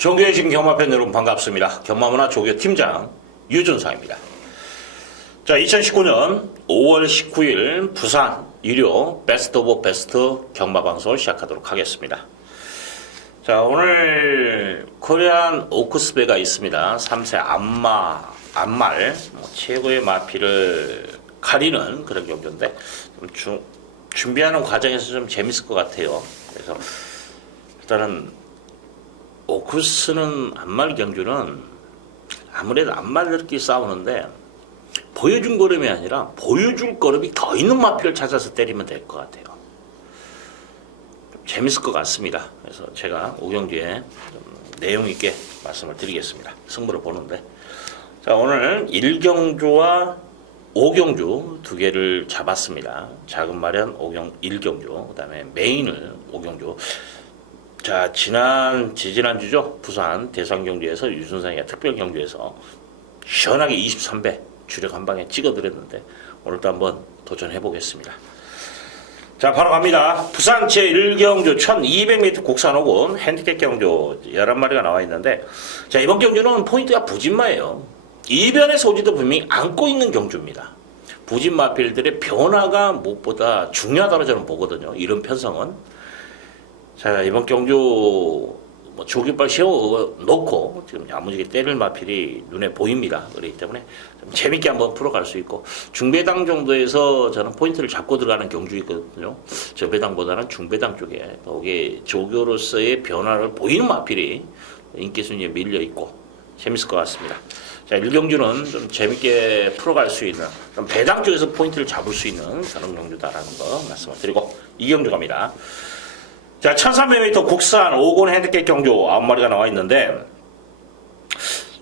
종교의 신 경마팬 여러분 반갑습니다. 경마문화 조교 팀장 유준상입니다. 자, 2019년 5월 19일 부산 유료 베스트 오브 베스트 경마방송을 시작하도록 하겠습니다. 자, 오늘 코리안 오크스배가 있습니다. 3세 안말 최고의 마피를 가리는 그런 경주인데 준비하는 과정에서 좀 재밌을 것 같아요. 그래서 일단은 오크스는 안말 경주는 아무래도 안말들끼리 싸우는데 보여준 걸음이 아니라 보여줄 걸음이 더 있는 마피를 찾아서 때리면 될 것 같아요. 좀 재밌을 것 같습니다. 그래서 제가 오경주에 내용 있게 말씀을 드리겠습니다. 승부를 보는데, 자, 오늘 1경주와 5경주 두 개를 잡았습니다. 작은 마련 1경주, 그 다음에 메인을 5경주. 자, 지지난주죠. 부산 대상경주에서 유순상이가 특별경주에서 시원하게 23배 주력 한 방에 찍어드렸는데 오늘도 한번 도전해 보겠습니다. 자, 바로 갑니다. 부산 제1경주 1200m 국산 5군 핸디캡 경주 11마리가 나와 있는데, 자, 이번 경주는 포인트가 부진마예요. 이변의 소지도 분명히 안고 있는 경주입니다. 부진마필들의 변화가 무엇보다 중요하다고 저는 보거든요. 이런 편성은. 자, 이번 경주 조깃발 세워 놓고 지금 야무지게 때릴 마필이 눈에 보입니다. 그렇기 때문에 좀 재밌게 한번 풀어갈 수 있고, 중배당 정도에서 저는 포인트를 잡고 들어가는 경주이거든요. 저배당보다는 중배당 쪽에 거기에 조교로서의 변화를 보이는 마필이 인기 순위에 밀려 있고 재밌을 것 같습니다. 자, 1경주는 좀 재밌게 풀어갈 수 있는, 좀 배당 쪽에서 포인트를 잡을 수 있는 그런 경주다라는 거 말씀을 드리고 2경주 갑니다. 자, 1300m 국산 5군 핸디캡 경주 9마리가 나와 있는데,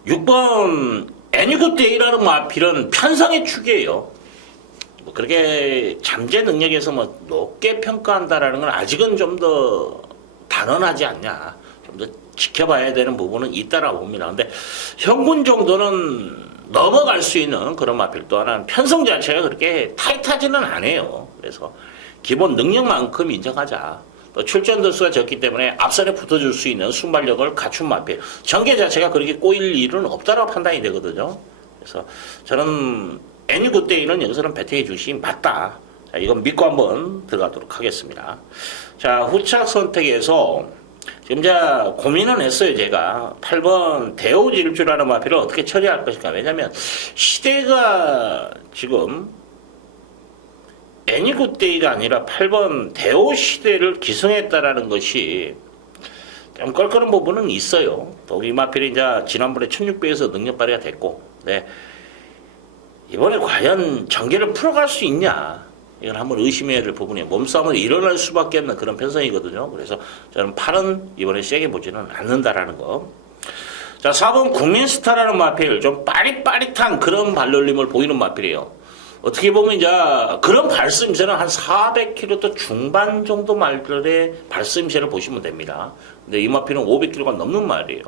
6번 애니굿데이라는 마필은 편성의 축이에요. 그렇게 잠재 능력에서 높게 평가한다라는 건 아직은 좀 더 단언하지 않냐. 좀 더 지켜봐야 되는 부분은 있다라고 봅니다. 근데 현군 정도는 넘어갈 수 있는 그런 마필, 또 하나는 편성 자체가 그렇게 타이트하지는 않아요. 그래서 기본 능력만큼 인정하자. 또 출전 도수가 적기 때문에 앞선에 붙어줄 수 있는 순발력을 갖춘 마필, 전개 자체가 그렇게 꼬일 일은 없다라고 판단이 되거든요. 그래서 저는 애니굿데이는 여기서는 배팅해 주시 맞다. 자, 이건 믿고 한번 들어가도록 하겠습니다. 자, 후착 선택에서 지금 제가 고민은 했어요. 제가 8번 대오질주라는 마필을 어떻게 처리할 것인가. 왜냐면 시대가 지금 애니굿데이가 아니라 8번 대오 시대를 기승했다라는 것이 좀 껄끄러운 부분은 있어요. 이 마필이 이제 지난번에 1600에서 능력 발휘가 됐고, 네, 이번에 과연 전개를 풀어갈 수 있냐, 이건 한번 의심해야 될 부분이에요. 몸싸움은 일어날 수밖에 없는 그런 편성이거든요. 그래서 저는 8은 이번에 세게 보지는 않는다라는 거. 자, 4번 국민스타라는 마필, 좀 빠릿빠릿한 그런 발놀림을 보이는 마필이에요. 어떻게 보면 이제 그런 발스임새는 한 400km 중반 정도 말들의 발스임새를 보시면 됩니다. 근데 이 마필은 500km가 넘는 말이에요.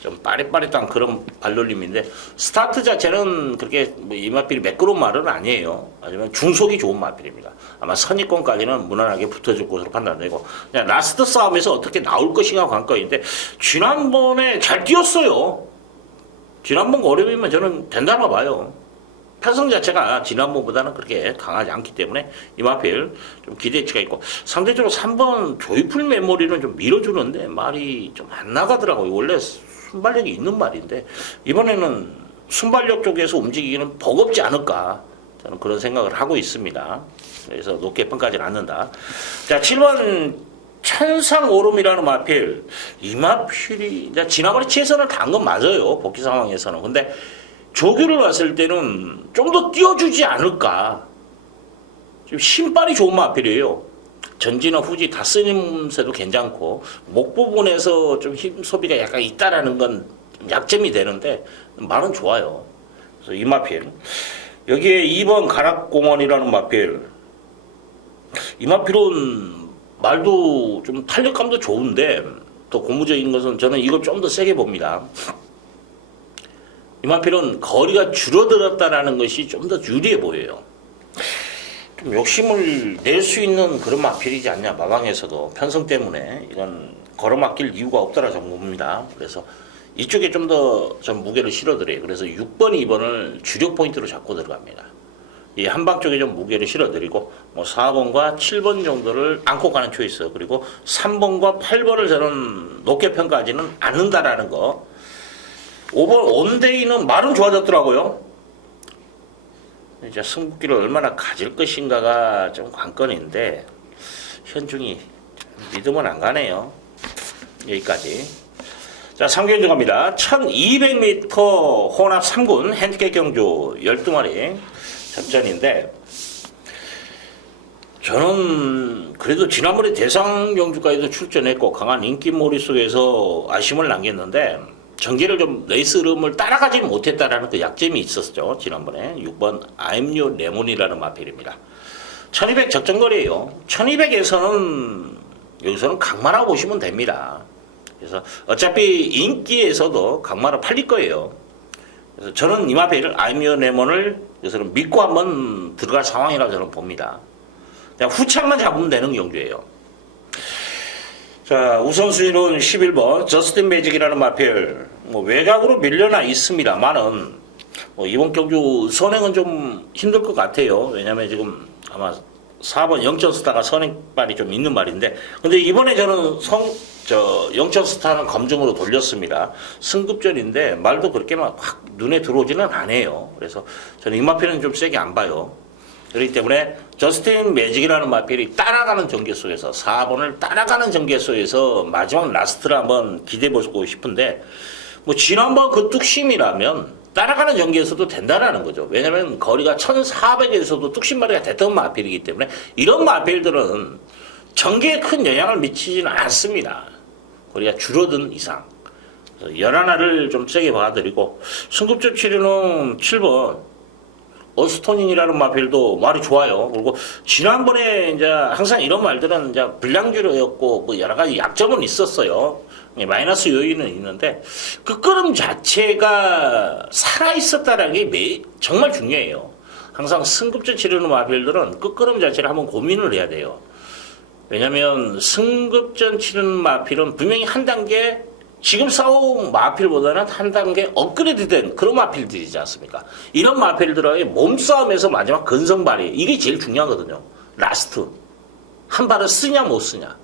좀 빠릿빠릿한 그런 발놀림인데, 스타트 자체는 그렇게 이 마필이 매끄러운 말은 아니에요. 하지만 중속이 좋은 마필입니다. 아마 선입권까지는 무난하게 붙어줄 것으로 판단되고, 그냥 라스트 싸움에서 어떻게 나올 것인가 관건인데, 지난번에 잘 뛰었어요. 지난번 어려움이면 저는 된다고 봐요. 편성 자체가 지난번보다는 그렇게 강하지 않기 때문에 이 마필 좀 기대치가 있고, 상대적으로 3번 조이풀 메모리는 좀 밀어주는데 말이 좀 안 나가더라고요. 원래 순발력이 있는 말인데 이번에는 순발력 쪽에서 움직이기는 버겁지 않을까, 저는 그런 생각을 하고 있습니다. 그래서 높게 평가하지는 않는다. 자, 7번 천상오름이라는 마필, 이 마필이 지난번에 최선을 다한 건 맞아요. 복귀 상황에서는. 근데 조교를 왔을 때는 좀 더 띄워주지 않을까. 지금 신발이 좋은 마필이에요. 전진과 후지 다 쓰임새도 괜찮고, 목 부분에서 좀 힘 소비가 약간 있다라는 건 약점이 되는데 말은 좋아요. 그래서 이 마필. 여기에 2번 가락공원이라는 마필. 이 마필은 말도 좀 탄력감도 좋은데 더 고무적인 것은 저는 이걸 좀 더 세게 봅니다. 이 마필은 거리가 줄어들었다라는 것이 좀 더 유리해 보여요. 좀 욕심을 낼 수 있는 그런 마필이지 않냐. 마방에서도 편성 때문에 이건 걸어막힐 이유가 없다라 정도입니다. 그래서 이쪽에 좀 더 좀 무게를 실어드려요. 그래서 6번, 2번을 주력 포인트로 잡고 들어갑니다. 이 한방 쪽에 좀 무게를 실어드리고 뭐 4번과 7번 정도를 안고 가는 초이스, 그리고 3번과 8번을 저는 높게 평가하지는 않는다라는 거. 5번 온데이는 말은 좋아졌더라고요. 이제 승부기를 얼마나 가질 것인가가 좀 관건인데 현중이 믿으면 안 가네요. 여기까지. 자, 3경주 갑니다. 1200m 혼합 3군 핸디캡 경주 12마리 접전인데, 저는 그래도 지난번에 대상 경주까지도 출전했고 강한 인기몰이 속에서 아쉬움을 남겼는데 전개를 좀 레이스 흐름을 따라가지 못했다라는 그 약점이 있었죠. 지난번에 6번 I'm Your Lemon이라는 마필입니다. 1200 적정거리예요. 1200에서는 여기서는 강마라고 보시면 됩니다. 그래서 어차피 인기에서도 강마로 팔릴 거예요. 그래서 저는 이 마필 I'm Your Lemon을 여기서는 믿고 한번 들어갈 상황이라고 저는 봅니다. 그냥 후창만 잡으면 되는 경주예요. 자, 우선순위는 11번 저스틴 매직이라는 마필, 뭐 외곽으로 밀려나 있습니다만은 뭐 이번 경주 선행은 좀 힘들 것 같아요. 왜냐면 지금 아마 4번 영천스타가 선행발이 좀 있는 말인데, 근데 이번에 저는 영천스타는 검증으로 돌렸습니다. 승급전인데 말도 그렇게 막 확 눈에 들어오지는 않아요. 그래서 저는 이 마필은 좀 세게 안 봐요. 그렇기 때문에 저스틴 매직이라는 마필이 따라가는 전개 속에서 4번을 따라가는 전개 속에서 마지막 라스트를 한번 기대해보고 싶은데, 뭐 지난번 그 뚝심이라면 따라가는 전개에서도 된다라는 거죠. 왜냐하면 거리가 1400에서도 뚝심마리가 됐던 마필이기 때문에 이런 마필들은 전개에 큰 영향을 미치지는 않습니다. 거리가 줄어든 이상. 11알을 좀 세게 봐드리고, 승급전 치료는 7번 어스토닝이라는 마필도 말이 좋아요. 그리고 지난번에 이제 항상 이런 말들은 이제 불량주로였고 뭐 여러 가지 약점은 있었어요. 마이너스 요인은 있는데 그 끄름 자체가 살아 있었다라는 게 정말 중요해요. 항상 승급전 치르는 마필들은 그 끄름 자체를 한번 고민을 해야 돼요. 왜냐하면 승급전 치르는 마필은 분명히 한 단계 지금 싸운 마필보다는 한 단계 업그레이드된 그런 마필들이지 않습니까? 이런 마필들의 몸싸움에서 마지막 근성발휘, 이게 제일 중요하거든요. 라스트. 한 발을 쓰냐 못 쓰냐.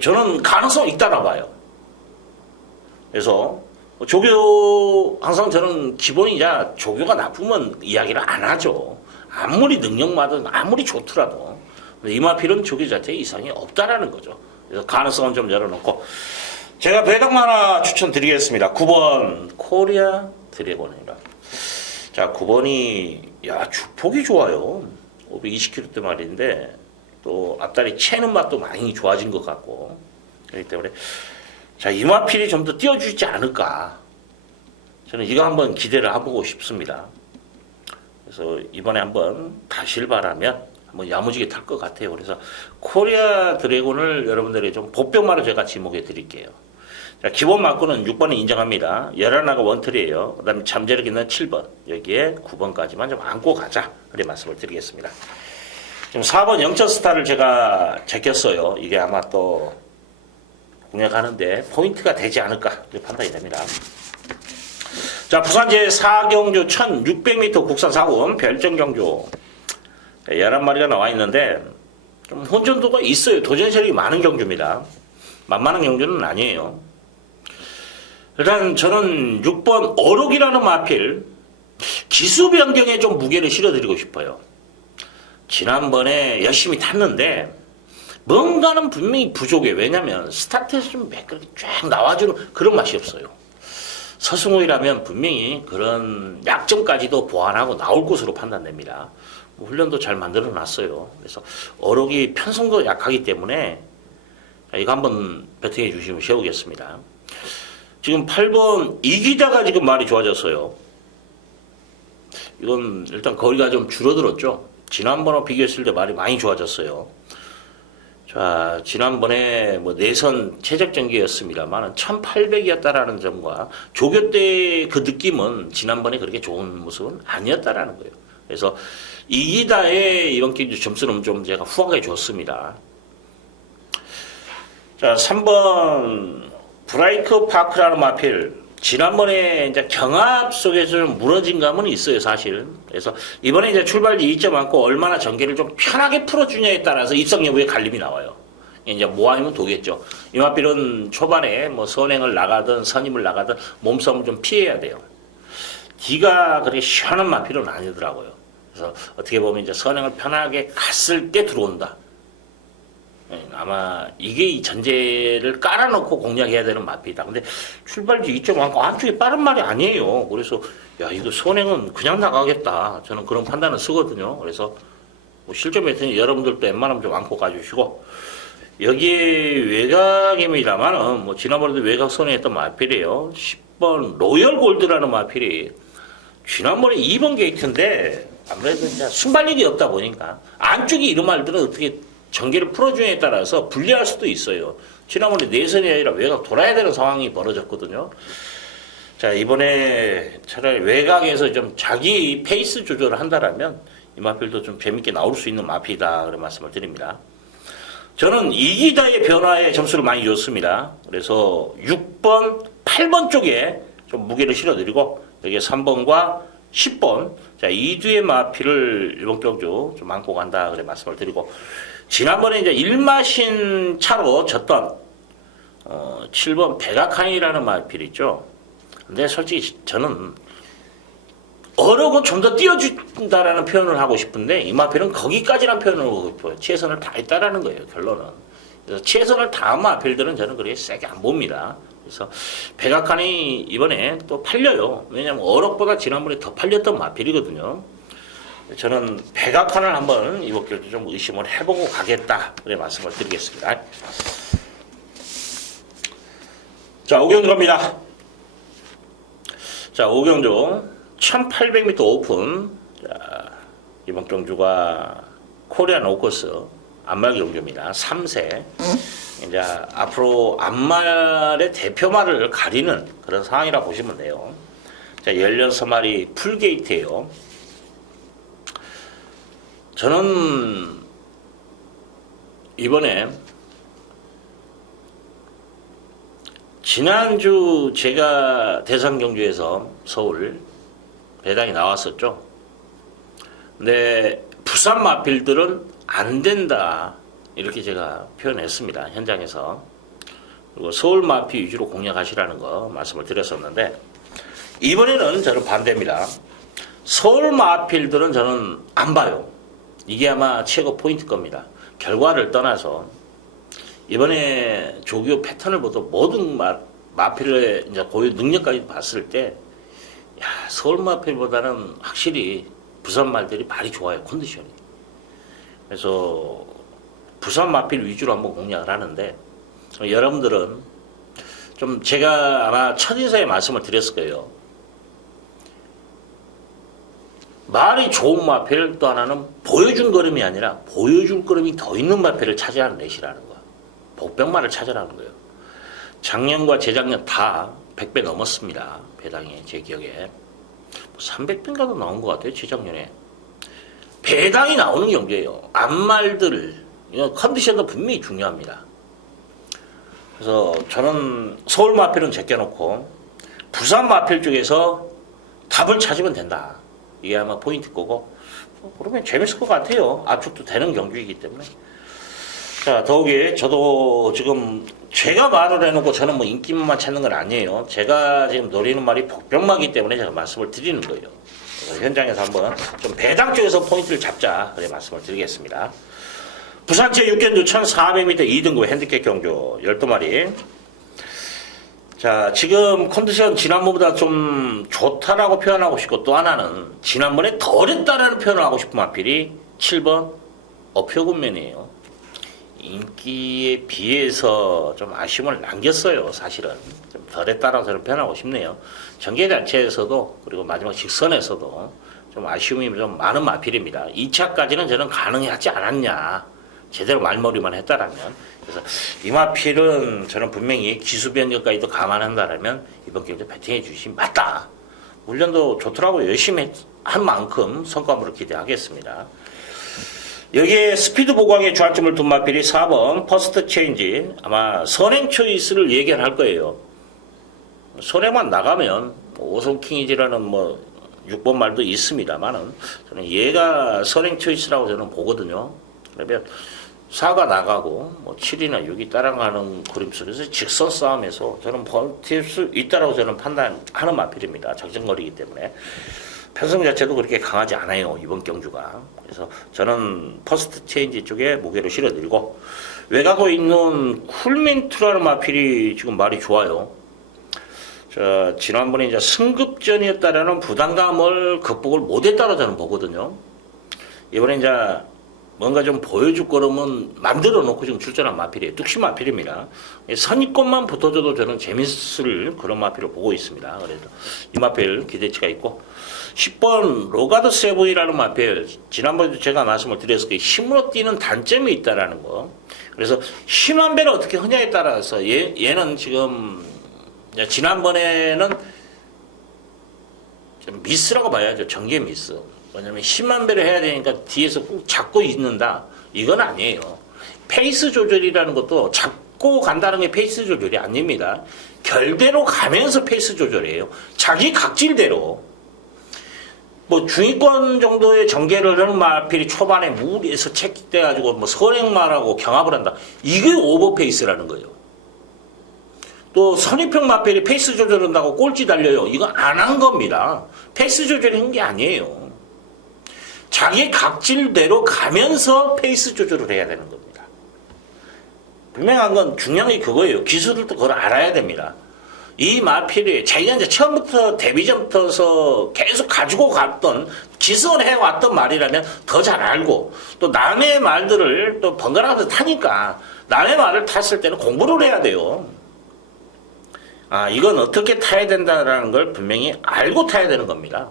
저는 가능성 있다고 봐요. 그래서 조교, 항상 저는 기본이자 조교가 나쁘면 이야기를 안 하죠. 아무리 능력마든 아무리 좋더라도. 이 마필은 조교 자체에 이상이 없다라는 거죠. 그래서 가능성은 좀 열어놓고, 제가 배당 하나 추천드리겠습니다. 9번 코리아 드래곤입니다. 자, 9번이 주폭이 좋아요. 520kg대 말인데 또 앞다리 채는 맛도 많이 좋아진 것 같고, 그렇기 때문에 자, 이 마필이 좀 더 띄워주지 않을까. 저는 이거 한번 기대를 해보고 싶습니다. 그래서 이번에 한번 다시를 바라면 한번 야무지게 탈 것 같아요. 그래서 코리아 드래곤을 여러분들이 좀 보병마로 제가 지목해 드릴게요. 자, 기본 막구는 6번을 인정합니다. 11하가 원틀이에요. 그 다음에 잠재력 있는 7번, 여기에 9번까지만 좀 안고 가자, 그렇게 말씀을 드리겠습니다. 지금 4번 영천스타를 제가 제꼈어요. 이게 아마 또 공략하는데 포인트가 되지 않을까, 그렇게 판단이 됩니다. 자, 부산 제4경주 1600m 국산 4군 별정경주 11마리가 나와 있는데 좀 혼전도가 있어요. 도전 세력이 많은 경주입니다. 만만한 경주는 아니에요. 일단 저는 6번 어록이라는 마필 기수 변경에 좀 무게를 실어드리고 싶어요. 지난번에 열심히 탔는데 뭔가는 분명히 부족해. 왜냐면 스타트에서 좀 매끄럽게 쫙 나와주는 그런 맛이 없어요. 서승호이라면 분명히 그런 약점까지도 보완하고 나올 것으로 판단됩니다. 뭐 훈련도 잘 만들어 놨어요. 그래서 어록이 편성도 약하기 때문에 이거 한번 배팅해 주시면 세우겠습니다. 지금 8번 이기다가 지금 말이 좋아졌어요. 이건 일단 거리가 좀 줄어들었죠. 지난번하고 비교했을 때 말이 많이 좋아졌어요. 자, 지난번에 뭐 내선 최적 전개였습니다만 1800이었다라는 점과 조교 때 그 느낌은 지난번에 그렇게 좋은 모습은 아니었다라는 거예요. 그래서 이기다의 이번 경주 점수는 좀 제가 후하게 줬습니다. 자, 3번 브라이크 파크라는 마필. 지난번에 이제 경합 속에서 좀 무너진 감은 있어요, 사실. 그래서 이번에 이제 출발지 2.많고 얼마나 전개를 좀 편하게 풀어주냐에 따라서 입성 여부에 갈림이 나와요. 이제 뭐 아니면 도겠죠. 이 마필은 초반에 뭐 선행을 나가든 선임을 나가든 몸싸움을 좀 피해야 돼요. D가 그렇게 시원한 마필은 아니더라고요. 그래서 어떻게 보면 이제 선행을 편하게 갔을 때 들어온다. 아마 이게 이 전제를 깔아놓고 공략해야 되는 마필이다. 근데 출발지 2.1 안쪽이 빠른 말이 아니에요. 그래서 야 이거 선행은 그냥 나가겠다. 저는 그런 판단을 쓰거든요. 그래서 뭐 실전 매트는 여러분들도 웬만하면 좀 안고 가주시고 여기에 외곽입니다만은 뭐 지난번에도 외곽 선행했던 마필이에요. 10번 로열 골드라는 마필이 지난번에 2번 게이트인데 아무래도 이제 순발력이 없다 보니까 안쪽이 이런 말들은 어떻게 전개를 풀어주냐에 따라서 불리할 수도 있어요. 지난번에 내선이 아니라 외곽 돌아야 되는 상황이 벌어졌거든요. 자, 이번에 차라리 외곽에서 좀 자기 페이스 조절을 한다라면 이 마필도 좀 재밌게 나올 수 있는 마필이다. 그런 말씀을 드립니다. 저는 이기다의 변화에 점수를 많이 줬습니다. 그래서 6번, 8번 쪽에 좀 무게를 실어드리고 여기에 3번과 10번. 자, 이 두의 마필을 이번 경주 좀 안고 간다. 그래 말씀을 드리고 지난번에 이제 1마신 차로 졌던 7번 백악한이라는 마필 있죠. 근데 솔직히 저는 어려고 좀 더 띄워준다라는 표현을 하고 싶은데 이 마필은 거기까지란 표현을 하고 싶어요. 최선을 다했다라는 거예요. 결론은. 그래서 최선을 다한 마필들은 저는 그렇게 세게 안 봅니다. 그래서 백악한이 이번에 또 팔려요. 왜냐하면 어록보다 지난번에 더 팔렸던 마필이거든요. 저는 백악한을 한번 이번 경주 좀 의심을 해보고 가겠다. 그래 말씀을 드리겠습니다. 자, 오경주 갑니다. 자, 오경주 1800m 오픈. 자, 이번 경주가 코리안 오커스 안말 경주입니다. 3세. 이제 앞으로 안말의 대표말을 가리는 그런 상황이라 보시면 돼요. 자, 16마리 풀게이트예요. 저는 이번에 지난주 제가 대상 경주에서 서울 배당이 나왔었죠. 근데 부산 마필들은 안 된다 이렇게 제가 표현했습니다. 현장에서. 그리고 서울 마필 위주로 공략하시라는 거 말씀을 드렸었는데 이번에는 저는 반대입니다. 서울 마필들은 저는 안 봐요. 이게 아마 최고 포인트 겁니다. 결과를 떠나서 이번에 조교 패턴을 보도 모든 마필의 이제 고유 능력까지 봤을 때, 야, 서울 마필보다는 확실히 부산 말들이 많이 좋아요. 컨디션이. 그래서 부산 마필 위주로 한번 공략을 하는데 여러분들은 좀 제가 아마 첫인사에 말씀을 드렸을 거예요. 말이 좋은 마필 또 하나는 보여준 걸음이 아니라 보여줄 걸음이 더 있는 마필을 찾아야 내시라는 거야. 복병말을 찾아라는 거예요. 작년과 재작년 다 100배 넘었습니다. 배당이 제 기억에 300배인가도 나온 것 같아요. 재작년에 배당이 나오는 경주예요. 앞말들 컨디션도 분명히 중요합니다. 그래서 저는 서울 마필은 제껴놓고 부산 마필 쪽에서 답을 찾으면 된다. 이게 아마 포인트 거고 그러면 재밌을 것 같아요. 압축도 되는 경주이기 때문에. 자, 더욱이 저도 지금 제가 말을 해놓고 저는 뭐 인기만 찾는 건 아니에요. 제가 지금 노리는 말이 복병마기 때문에 제가 말씀을 드리는 거예요. 그래서 현장에서 한번 좀 배당 쪽에서 포인트를 잡자 그래 말씀을 드리겠습니다. 부산제 6견주 1400m 2등급 핸디캡 경주 12마리. 자, 지금 컨디션 지난번보다 좀 좋다라고 표현하고 싶고 또 하나는 지난번에 덜했다라는 표현을 하고 싶은 마필이 7번 어표군면이에요. 인기에 비해서 좀 아쉬움을 남겼어요. 사실은 좀 덜했다라고 저는 표현하고 싶네요. 전개 자체에서도 그리고 마지막 직선에서도 좀 아쉬움이 좀 많은 마필입니다. 2차까지는 저는 가능하지 않았냐. 제대로 말머리만 했다라면. 그래서 이 마필은 저는 분명히 기수 변경까지도 감안한다라면 이번 경기에 배팅해 주시면 맞다. 훈련도 좋더라고요. 열심히 한 만큼 성과물을 기대하겠습니다. 여기에 스피드 보강에 주안점을 둔 마필이 4번 퍼스트 체인지, 아마 선행 초이스를 예견할 거예요. 선행만 나가면 오성킹이지라는 6번 말도 있습니다만은 저는 얘가 선행 초이스라고 저는 보거든요. 그러면 4가 나가고 7이나 6이 따라가는 그림 속에서 직선 싸움에서 저는 버틸 수 있다라고 저는 판단하는 마필입니다. 적정거리이기 때문에. 편성 자체도 그렇게 강하지 않아요, 이번 경주가. 그래서 저는 퍼스트 체인지 쪽에 무게를 실어드리고, 외곽에 있는 쿨민투라는 마필이 지금 말이 좋아요. 지난번에 이제 승급전이었다라는 부담감을 극복을 못했다고 저는 보거든요. 이번에 이제 뭔가 좀 보여줄 거라면 만들어 놓고 지금 출전한 마필이에요. 뚝심 마필입니다. 선입권만 붙어줘도 저는 재밌을 그런 마필을 보고 있습니다. 그래서 이 마필 기대치가 있고, 10번 로가드 세븐이라는 마필, 지난번에도 제가 말씀을 드렸을 때 힘으로 뛰는 단점이 있다라는 거. 그래서 힘한 배를 어떻게 하냐에 따라서 얘는 지금 지난번에는 좀 미스라고 봐야죠. 전개 미스. 왜냐면 힘한 배를 해야 되니까 뒤에서 꼭 잡고 있는다. 이건 아니에요. 페이스 조절이라는 것도 잡고 간다는 게 페이스 조절이 아닙니다. 결대로 가면서 페이스 조절이에요. 자기 각질대로. 중위권 정도의 전개를 하는 마필이 초반에 무리해서 채찍대가지고 선행말하고 경합을 한다. 이게 오버페이스라는 거예요. 또 선입형 마필이 페이스 조절한다고 꼴찌 달려요. 이거 안 한 겁니다. 페이스 조절한 게 아니에요. 자기 각질대로 가면서 페이스 조절을 해야 되는 겁니다. 분명한 건 중요한 게 그거예요. 기술들도 그걸 알아야 됩니다. 이 마필이 자기가 이제 처음부터 데뷔전부터서 계속 가지고 갔던 기승을 해왔던 말이라면 더 잘 알고, 또 남의 말들을 또 번갈아가면서 타니까 남의 말을 탔을 때는 공부를 해야 돼요. 이건 어떻게 타야 된다라는 걸 분명히 알고 타야 되는 겁니다.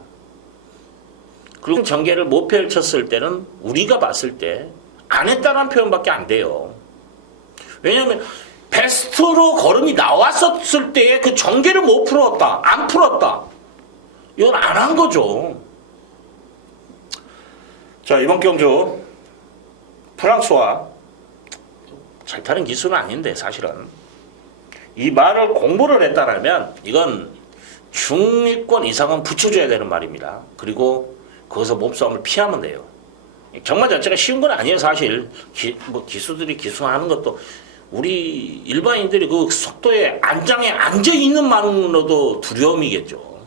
그리고 전개를 못 펼쳤을 때는 우리가 봤을 때 안 했다는 표현밖에 안 돼요. 왜냐하면 베스트로 걸음이 나왔었을 때에 그 전개를 못 풀었다, 안 풀었다, 이건 안 한 거죠. 자, 이번 경주 프랑스와 잘 타는 기술은 아닌데 사실은 이 말을 공부를 했다라면 이건 중위권 이상은 붙여줘야 되는 말입니다. 그리고 거기서 몸싸움을 피하면 돼요. 정말 자체가 쉬운 건 아니에요. 사실 기수들이 기수하는 것도 우리 일반인들이 그 속도에 안장에 앉아있는 만으로도 두려움이겠죠.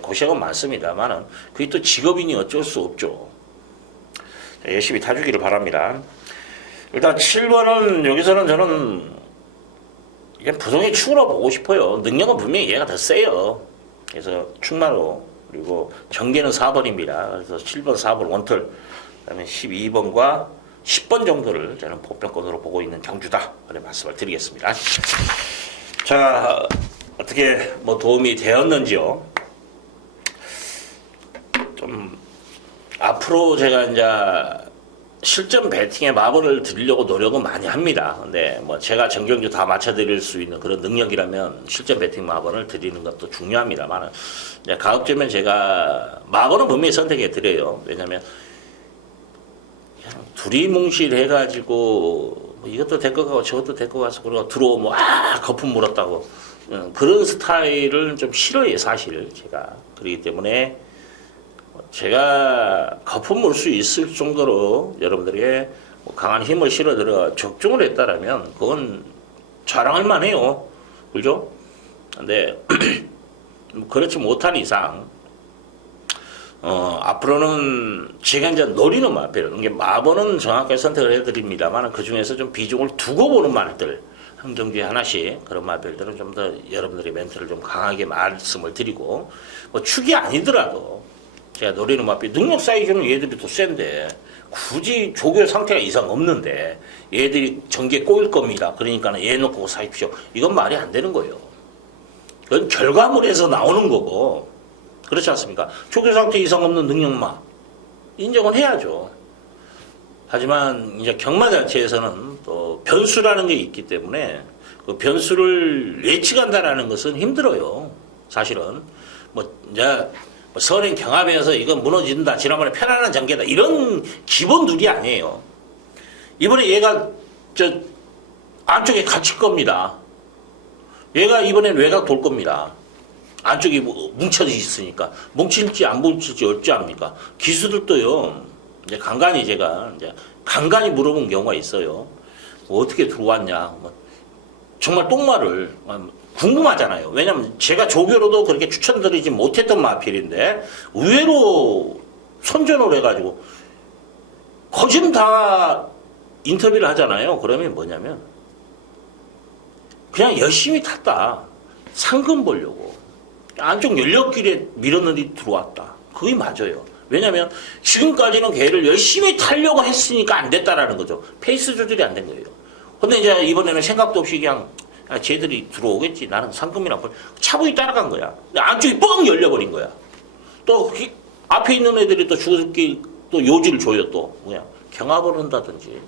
고시학은 많습니다만은 그게 또 직업이니 어쩔 수 없죠. 열심히 타주기를 바랍니다. 일단 7번은 여기서는 저는 이게 부동의 축으로 보고 싶어요. 능력은 분명히 얘가 더 세요. 그래서 충마로, 그리고 전개는 4번입니다. 그래서 7번, 4번 원털, 그다음에 12번과 10번 정도를 저는 보편권으로 보고 있는 경주다. 그런 말씀을 드리겠습니다. 자, 어떻게 도움이 되었는지요? 좀 앞으로 제가 이제 실전 배팅에 마블을 드리려고 노력은 많이 합니다. 근데 제가 전경주 다 맞춰드릴 수 있는 그런 능력이라면 실전 배팅 마블을 드리는 것도 중요합니다만, 가급적이면 제가 마블은 분명히 선택해 드려요. 왜냐면 두리뭉실 해가지고 이것도 될 것 같고 저것도 될 것 같고 그러고 들어오면 거품 물었다고, 그런 스타일을 좀 싫어해요. 사실 제가. 그렇기 때문에 제가 거품 물 수 있을 정도로 여러분들에게 강한 힘을 실어들어 적중을 했다라면 그건 자랑할 만해요. 그죠? 근데 그렇지 못한 이상 앞으로는 제가 이제 노리는 마필, 이게 마번은 정확하게 선택을 해드립니다만 그 중에서 좀 비중을 두고 보는 말들, 한 경주에 하나씩 그런 마필들은 좀 더 여러분들의 멘트를 좀 강하게 말씀을 드리고, 축이 아니더라도 제가 노리는 마필, 능력 사이즈는 얘들이 더 센데 굳이 조교 상태가 이상 없는데 얘들이 전개 꼬일 겁니다. 그러니까 얘 놓고 사십시오. 이건 말이 안 되는 거예요. 그건 결과물에서 나오는 거고, 그렇지 않습니까? 조교 상태 이상 없는 능력마 인정은 해야죠. 하지만 이제 경마 자체에서는 또 변수라는 게 있기 때문에 그 변수를 예측한다라는 것은 힘들어요. 사실은 이제 뭐 선행 경합에서 이건 무너진다. 지난번에 편안한 전개다. 이런 기본 룰이 아니에요. 이번에 얘가 저 안쪽에 갇힐 겁니다. 얘가 이번엔 외곽 돌 겁니다. 안쪽이 뭉쳐져 있으니까. 뭉칠지 안 뭉칠지 어찌합니까? 기수들도요, 이제 간간히 제가, 이제 간간히 물어본 경우가 있어요. 뭐 어떻게 들어왔냐. 뭐 정말 똥말을 궁금하잖아요. 왜냐면 제가 조교로도 그렇게 추천드리지 못했던 마필인데, 의외로 선전을 해가지고, 거진 다 인터뷰를 하잖아요. 그러면 뭐냐면, 그냥 열심히 탔다. 상금 보려고. 안쪽 연료길에 밀었는데 들어왔다. 그게 맞아요. 왜냐면 지금까지는 걔를 열심히 타려고 했으니까 안 됐다라는 거죠. 페이스 조절이 안 된 거예요. 근데 이제 이번에는 생각도 없이 그냥 쟤들이 들어오겠지. 나는 상금이나 차분히 따라간 거야. 안쪽이 뻥 열려버린 거야. 또 앞에 있는 애들이 또 죽을기 또 요지를 줘요. 또 그냥 경합을 한다든지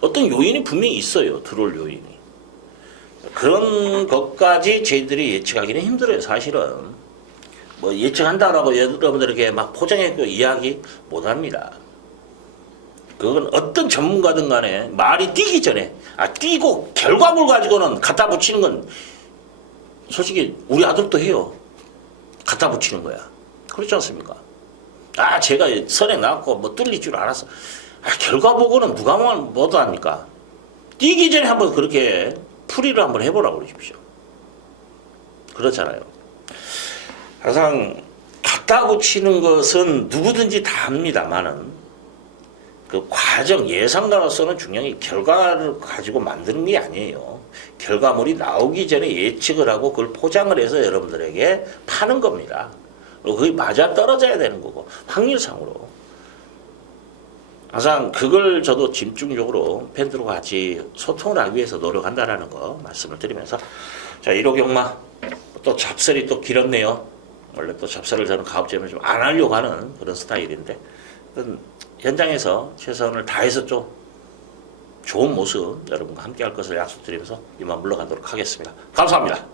어떤 요인이 분명히 있어요. 들어올 요인이. 그런 것까지 저희들이 예측하기는 힘들어요. 사실은 뭐 예측한다라고 여러분들에게 막 포장해서 이야기 못합니다. 그건 어떤 전문가든 간에 말이 뛰기 전에 뛰고 결과물 가지고는 갖다 붙이는 건 솔직히 우리 아들도 해요. 갖다 붙이는 거야. 그렇지 않습니까? 제가 선에 나왔고 뭐 뚫릴 줄 알았어. 결과 보고는 누가 뭐도 합니까? 뛰기 전에 한번 그렇게 풀이를 한번 해보라고 그러십시오. 그렇잖아요. 항상 갖다 붙이는 것은 누구든지 다 합니다만은 그 과정 예상가로서는 중요한 게 결과를 가지고 만드는 게 아니에요. 결과물이 나오기 전에 예측을 하고 그걸 포장을 해서 여러분들에게 파는 겁니다. 그리고 그게 맞아 떨어져야 되는 거고 확률상으로. 항상 그걸 저도 집중적으로 팬들과 같이 소통을 하기 위해서 노력한다라는 거 말씀을 드리면서 자 1호 경마 또 잡설이 또 길었네요. 원래 또 잡설을 저는 가급적이면 좀 안 하려고 하는 그런 스타일인데 현장에서 최선을 다해서 좀 좋은 모습 여러분과 함께 할 것을 약속드리면서 이만 물러가도록 하겠습니다. 감사합니다.